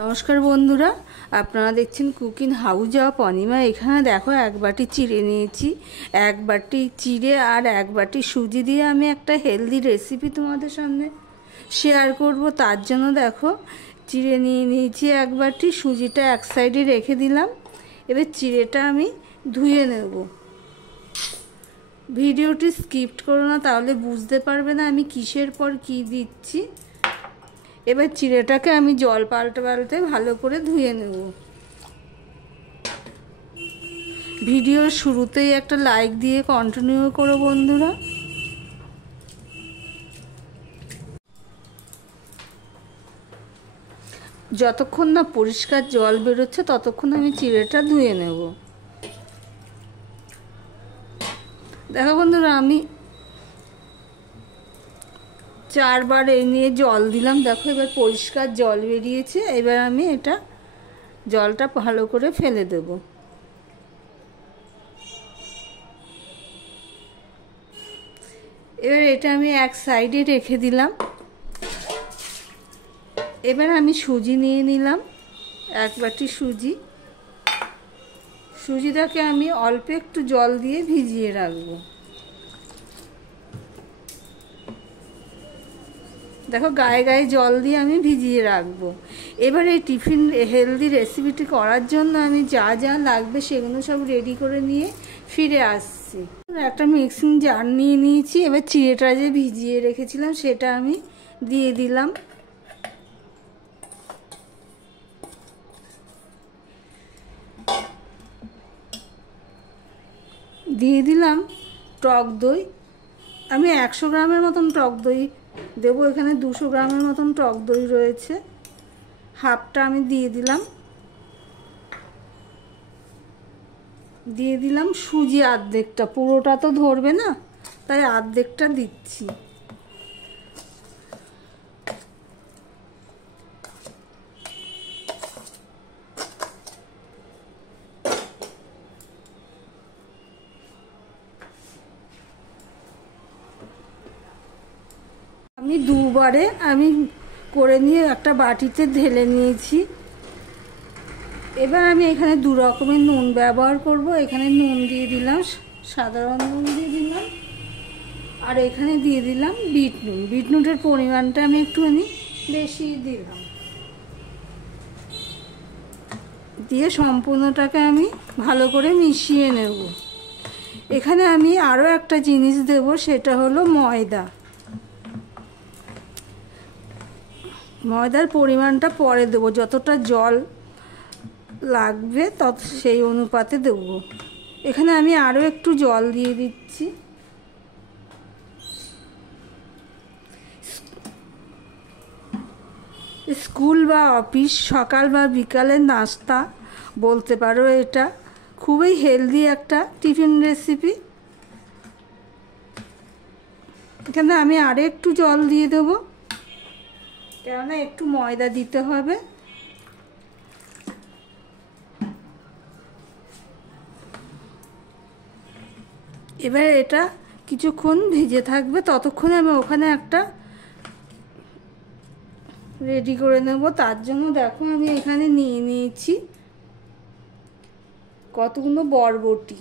নমস্কার বন্ধুরা, আপনারা দেখছেন কুকিং হাউস অফ অনিমা। এখানে দেখো এক বাটি চিড়ে নিয়েছি, এক বাটি চিড়ে আর এক বাটি সুজি দিয়ে আমি একটা হেলদি রেসিপি তোমাদের সামনে শেয়ার করব। তার জন্য দেখো চিড়ে নিয়ে নিয়েছি এক বাটি, সুজিটা এক সাইডে রেখে দিলাম। এবার চিড়েটা আমি ধুয়ে নেব। ভিডিওটি স্কিপ করো না, তাহলে বুঝতে পারবে না আমি কিসের পর কি দিচ্ছি। এবার চিড়েটাকে আমি জল পাল্টে পাল্টে ভালো করে ধুয়ে নেব। ভিডিওর শুরুতেই একটা লাইক দিয়ে কন্টিনিউ করো বন্ধুরা। যতক্ষণ না পরিষ্কার জল বেরোচ্ছে ততক্ষণ আমি চিড়েটা ধুয়ে নেব। দেখো বন্ধুরা, আমি 4 বার এই নিয়ে জল দিলাম। দেখো এবার পরিষ্কার জল বেরিয়েছে। এবার আমি জলটা ভালো করে ফেলে দেব। এবার এটা আমি এক সাইডে রেখে দিলাম। এবার আমি সুজি নিয়ে নিলাম, এক বাটি সুজিটাকে আমি অল্প একটু জল দিয়ে ভিজিয়ে রাখবো। দেখো গায়ে গায়ে জল দিয়ে আমি ভিজিয়ে রাখবো। এবার এই টিফিন হেলদি রেসিপিটি করার জন্য আমি যা যা লাগবে সেগুলো সব রেডি করে নিয়ে ফিরে আসছি। একটা মিক্সিং জার নিয়ে নিয়েছি। এবার চিড়েটা যে ভিজিয়ে রেখেছিলাম সেটা আমি দিয়ে দিলাম। দিয়ে দিলাম টক দই। আমি 100 গ্রামের মতন টক দই দেবো। এখানে 200 গ্রামের মতন টক দই রয়েছে, হাফটা আমি দিয়ে দিলাম। দিয়ে দিলাম সুজি অর্ধেকটা, পুরোটা তো ধরবে না, তাই অর্ধেকটা দিচ্ছি। আমি দুবারে করে নিয়ে একটা বাটিতে ঢেলে নিয়েছি। এবার আমি এখানে 2 রকমের নুন ব্যবহার করব। এখানে নুন দিয়ে দিলাম, সাধারণ নুন দিয়ে দিলাম, আর এখানে দিয়ে দিলাম বিট নুন। বিট নুনের পরিমাণটা আমি একটুখানি বেশি দিলাম। দিয়ে সম্পূর্ণটাকে আমি ভালো করে মিশিয়ে নেব। এখানে আমি আরও একটা জিনিস দেব, সেটা হলো ময়দা। ময়দার পরিমাণটা পরে দেবো, যতটা জল লাগবে তত সেই অনুপাতে দেব। এখানে আমি আরও একটু জল দিয়ে দিচ্ছি। স্কুল বা অফিস, সকাল বা বিকালের নাস্তা বলতে পারো। এটা খুবই হেলদি একটা টিফিন রেসিপি। এখানে আমি আরও একটু জল দিয়ে দেবো, কেননা একটু ময়দা দিতে হবে। এবার এটা কিছুক্ষণ ভিজে থাকবে, ততক্ষণে আমি ওখানে একটা রেডি করে নেব। তার জন্য দেখো আমি এখানে নিয়ে নিয়েছি কতগুলো বরবটি,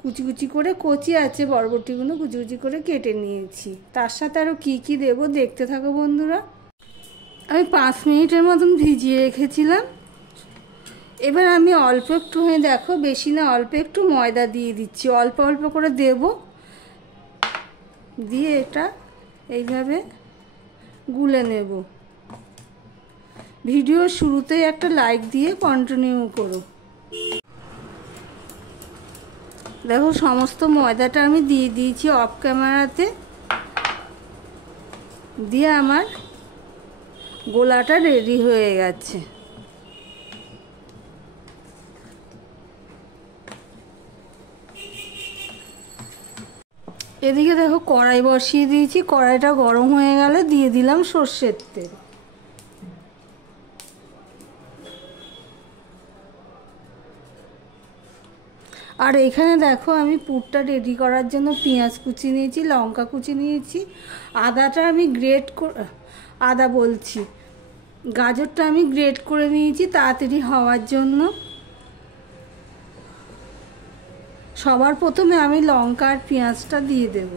কুচি কুচি করে, কচি আছে বরবটিগুলো, কুচি কুচি করে কেটে নিয়েছি। তার সাথে আরও কী কী দেবো দেখতে থাকো বন্ধুরা। আমি 5 মিনিটের মতন ভিজিয়ে রেখেছিলাম। এবার আমি অল্প একটু দেখো, বেশি না, অল্প একটু ময়দা দিয়ে দিচ্ছি। অল্প অল্প করে দেব, দিয়ে এটা এইভাবে গুলে নেব। ভিডিওর শুরুতেই একটা লাইক দিয়ে কন্টিনিউ করো। দেখো সমস্ত ময়দাটা আমি দিয়ে দিয়েছি অফ ক্যামেরাতে। দিয়ে আমার গোলাটা রেডি হয়ে গেছে। এদিকে দেখো কড়াই বসিয়ে দিয়েছি। কড়াইটা গরম হয়ে গেলে দিয়ে দিলাম সর্ষের তেল। আর এখানে দেখো আমি পুরটা রেডি করার জন্য পেঁয়াজ কুচি নিয়েছি, লঙ্কা কুচি নিয়েছি, আদাটা আমি আদা বলছি গাজরটা আমি গ্রেট করে নিয়েছি তাড়াতাড়ি হওয়ার জন্য। সবার প্রথমে আমি লঙ্কা আর পেঁয়াজটা দিয়ে দেব।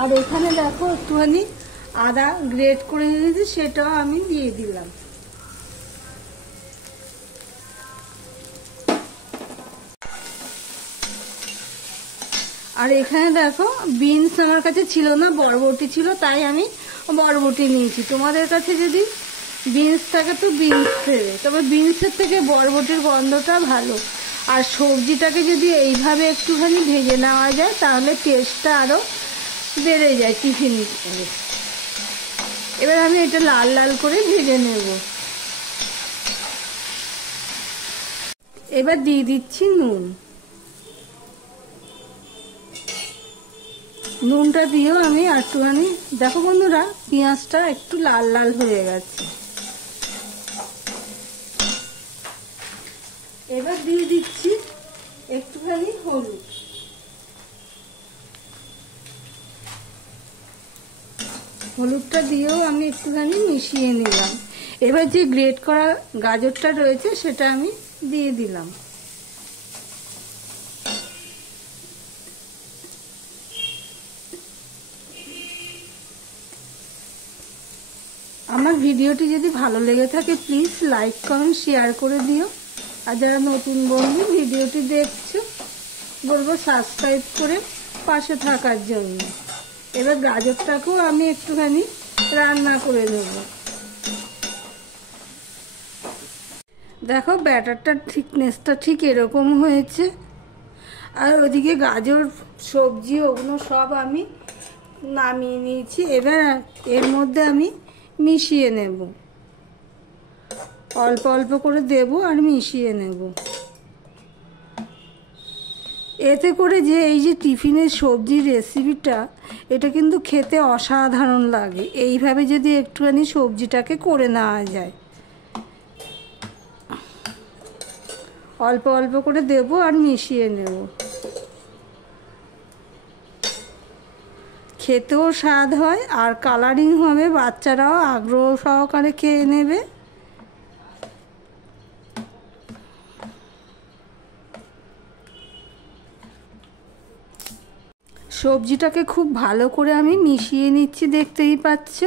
আর এখানে দেখো একটুখানি আদা গ্রেট করে নিয়েছি, সেটাও আমি দিয়ে দিলাম। আর এখানে দেখো বিনস আমার কাছে ছিল না, বরবটি ছিল, তাই আমি বরবটি নিয়েছি। তোমাদের কাছে যদি বিনস থাকে তো বিনস দেবে, তবে বিনসের থেকে বরবটির গন্ধটা ভালো। আর সবজিটাকে যদি এইভাবে একটুখানি ভেজে নেওয়া যায় তাহলে টেস্টটা আরও বেড়ে যায় টিফিন। এবার আমি এটা লাল লাল করে ভেজে নেব। এবার দিয়ে দিচ্ছি নুন। নুনটা দিয়েও আমি একটুখানি, দেখো বন্ধুরা পেঁয়াজটা একটু লাল লাল হয়ে গেছে। এবার দিয়ে দিচ্ছি একটুখানি হলুদ। হলুদটা দিয়েও আমি একটুখানি মিশিয়ে নিলাম। এবার যে গ্রেট করা গাজরটা রয়েছে সেটা আমি দিয়ে দিলাম। আমার ভিডিওটি যদি ভালো লেগে থাকে প্লিজ লাইক কমেন্ট শেয়ার করে দিও। আর যারা নতুন বন্ধু ভিডিওটি দেখছো বলবো সাবস্ক্রাইব করে পাশে থাকার জন্য। এবার গাজরটাকেও আমি একটুখানি রান্না করে নেব। দেখো ব্যাটারটার থিকনেসটা ঠিক এরকম হয়েছে। আর ওদিকে গাজর সবজি ওগুলো সব আমি নামিয়ে নিয়েছি। এবার এর মধ্যে আমি মিশিয়ে নেব, অল্প অল্প করে দেব আর মিশিয়ে নেব। এতে করে যে এই যে টিফিনের সবজির রেসিপিটা, এটা কিন্তু খেতে অসাধারণ লাগে এইভাবে যদি একটুখানি সবজিটাকে করে নেওয়া যায়। অল্প অল্প করে দেব আর মিশিয়ে নেব। খেতেও স্বাদ হয় আর কালারিং হবে, বাচ্চারাও আগ্রহ সহকারে খেয়ে নেবে। সবজিটাকে খুব ভালো করে আমি মিশিয়ে নিচ্ছি, দেখতেই পাচ্ছ।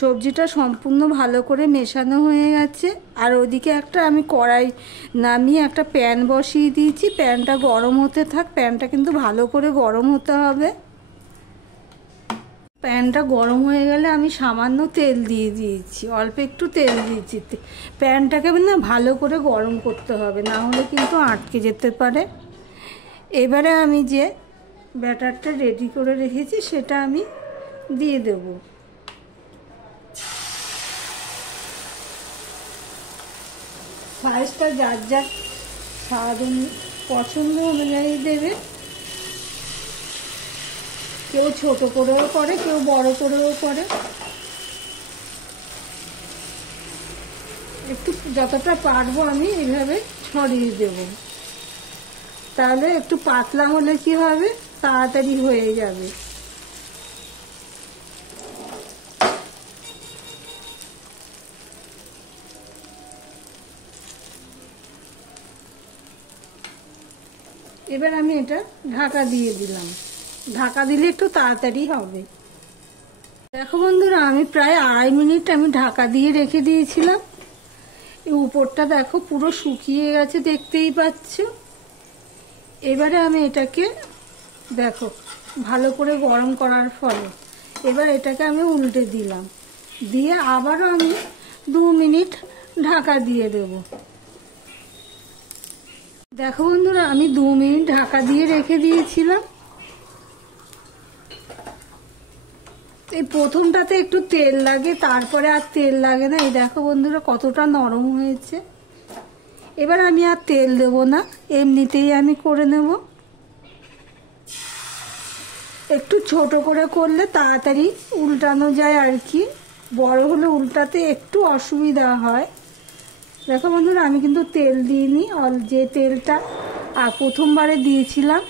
সবজিটা সম্পূর্ণ ভালো করে মেশানো হয়ে গেছে। আর ওদিকে একটা আমি কড়াই নামিয়ে একটা প্যান বসিয়ে দিয়েছি। প্যানটা গরম হতে থাক। প্যানটা কিন্তু ভালো করে গরম হতে হবে। প্যানটা গরম হয়ে গেলে আমি সামান্য তেল দিয়ে দিয়েছি, অল্প একটু তেল দিয়েছি। প্যানটাকে না ভালো করে গরম করতে হবে, না হলে কিন্তু আটকে যেতে পারে। এবারে আমি যে ব্যাটারটা রেডি করে রেখেছি সেটা আমি দিয়ে দেব। সাইজটা যার যার স্বাদ পছন্দ অনুযায়ী দেবে। কেউ ছোট করেও করে, কেউ বড় করেও করে। একটু যতটা পারবো আমি এইভাবে ছড়িয়ে দেব, তাহলে একটু পাতলা হলে কি হবে, তাড়াতাড়ি হয়ে যাবে। এবার আমি এটা ঢাকা দিয়ে দিলাম। ঢাকা দিলে একটু তাড়াতাড়ি হবে। দেখো বন্ধুরা আমি প্রায় 2.5 মিনিট আমি ঢাকা দিয়ে রেখে দিয়েছিলাম। এই উপরটা দেখো পুরো শুকিয়ে গেছে, দেখতেই পাচ্ছ। এবারে আমি এটাকে দেখো ভালো করে গরম করার ফলে এবার এটাকে আমি উল্টে দিলাম, দিয়ে আবারও আমি 2 মিনিট ঢাকা দিয়ে দেব। দেখো বন্ধুরা আমি 2 মিনিট ঢাকা দিয়ে রেখে দিয়েছিলাম। এই প্রথমটাতে একটু তেল লাগে, তারপরে আর তেল লাগে না। এই দেখো বন্ধুরা কতটা নরম হয়েছে। এবার আমি আর তেল দেব না, এমনিতেই আমি করে নেব। একটু ছোট করে করলে তাড়াতাড়ি উল্টানো যায় আর কি, বড় হলে উল্টাতে একটু অসুবিধা হয়। দেখো বন্ধুরা, আমি কিন্তু তেল দিইনি, যে তেলটা প্রথমবারে দিয়েছিলাম।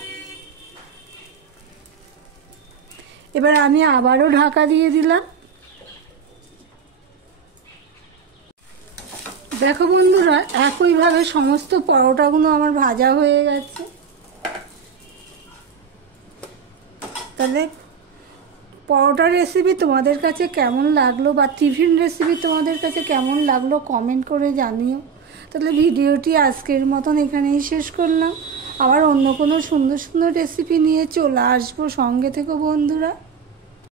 এবার আমি আবারও ঢাকা দিয়ে দিলাম। দেখো বন্ধুরা, একইভাবে সমস্ত পরোটাগুলো আমার ভাজা হয়ে গেছে। তাহলে পরোটার রেসিপি তোমাদের কাছে কেমন লাগলো, বা টিফিন রেসিপি তোমাদের কাছে কেমন লাগলো কমেন্ট করে জানিও। তাহলে ভিডিওটি আজকের মতন এখানেই শেষ করলাম। আবার অন্য কোনো সুন্দর সুন্দর রেসিপি নিয়ে চলে আসবো, সঙ্গে থেকো বন্ধুরা।